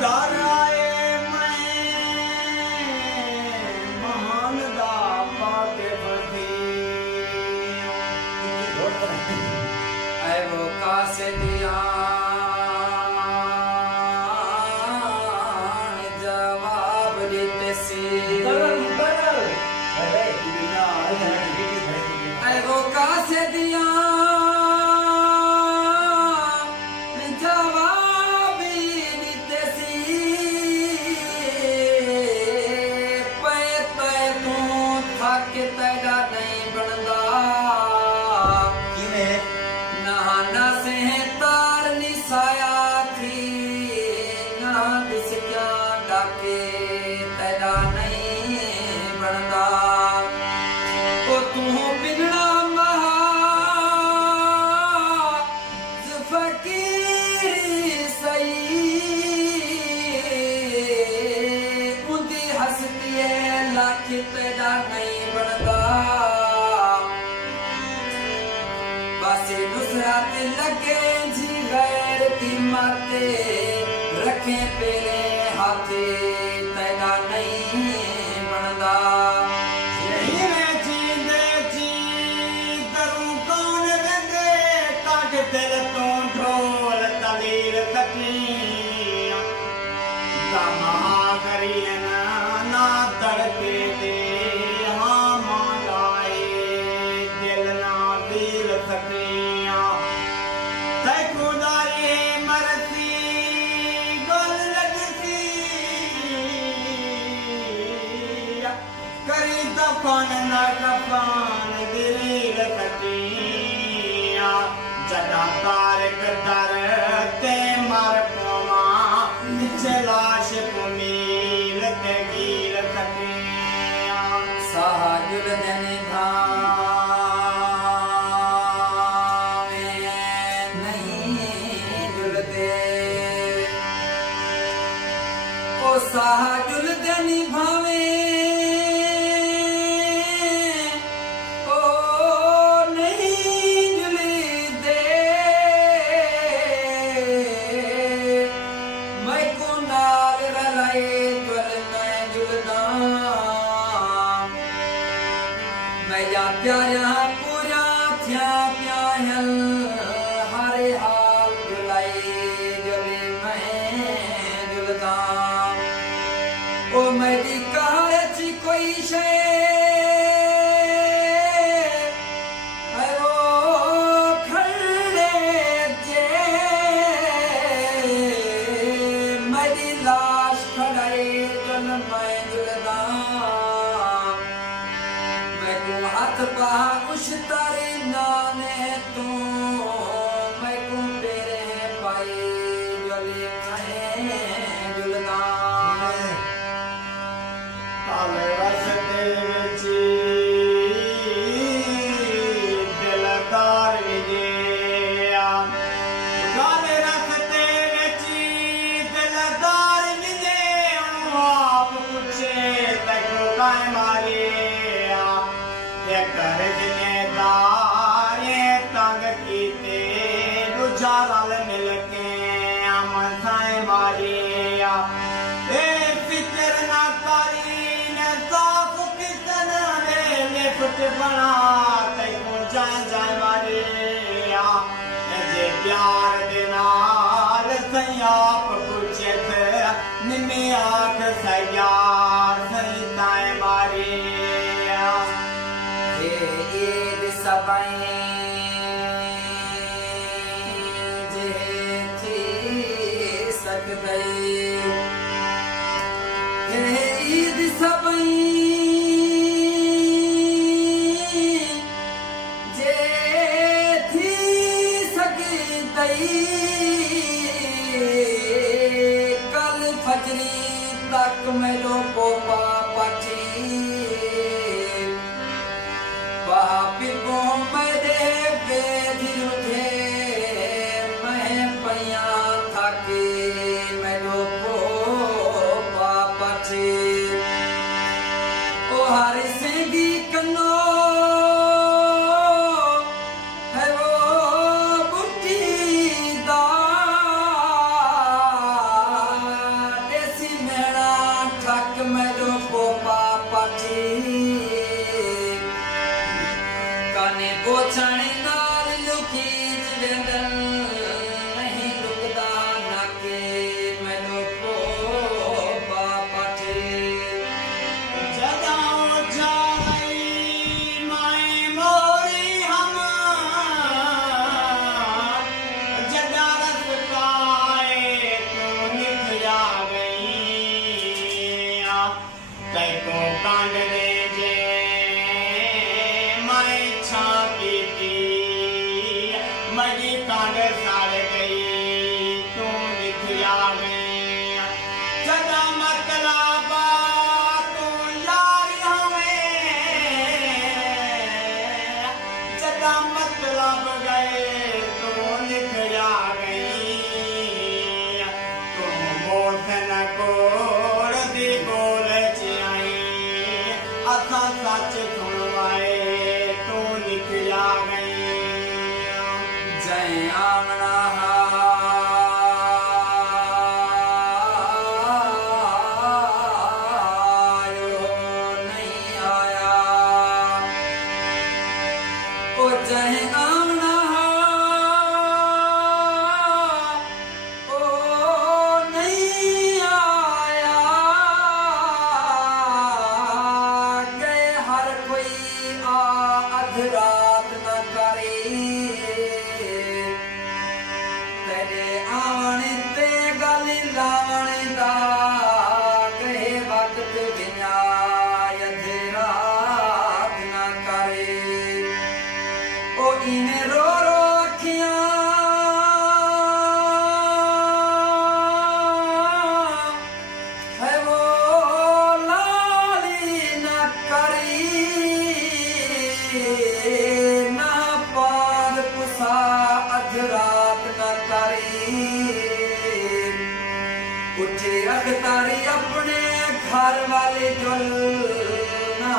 ताराए मैं महान दा पाके बधी ऐ वो कासे दिया जवाब देते सी ऐ वो कासे दिया लगे जी गैर की माते रखे पेरे हाथे तेरा नहीं बनदा यही में जींदे जी करूं कौन वेंदे काट तेरे तो ढोल तलीर कटियां तमा करिए ना तड़पे दे हाँ मांगाए दिल ना दिल कटियां कौन न कपान दिल कटिया जदा तारक दर ते मर पवा नीचे लाश कुमील ते गिर कटिया साजुल दिन भावे नहीं जुलते ओ साजुल दिन भावे प्यारा पूरा थया प्याहल हरे हाल जुलाई जले मैं जुलदा ओ मेरी कार ची कोई शे खड़े जे मेरी लाश खड़ाई जल मैं जुलदा हाथ पा उस तारे नाने तू मैं को तेरे पाई जले मैं जुलना काले रस्ते जी दिलदार विजया काले रस्ते जी दिलदार विजया आप पूछे तको काय मारे कर जिम्मेदारे तंग कीते दूजा रल मिल के अमन साए मारिया फिक्र ना करी ने साफ किसन ने लिफ्ट बना तैको जाए मारिया जे प्यार दे नाल सयाप पूछे निमे आख सयार सही ताए मारिया ईद सबाई जे थी सकदई ईद सबाई जे थी सकदई कल फजरी तक मेरो छाणी नाल लुकीच वेंदन नहीं लुकदा नाके मैनू को बापाठे जदां जाई माए मोरी हम जदा रसकाए तो निकला गई कई को कांड दे जे मैं छापी थी मजी कांड साड़ गई तू निकला गई जदा मतलब तू यार हमें जदा मतलब गए तू निकला गई तुम मोहन को दी बोल चियाई असा सच सुनवाए तू निकला गई जय आमना आयो नहीं आया ओ जय आमना ओ नहीं आया गए हर कोई आ अधरात न करे तेरे आने ते गल लावण दा गए वक्त विनाय अधरात न करे ओ इने रो रो अखियां है वो लाली न करी ना पार पुसा अधरात न करी उठे रख तारी अपने घर वाले जुल ना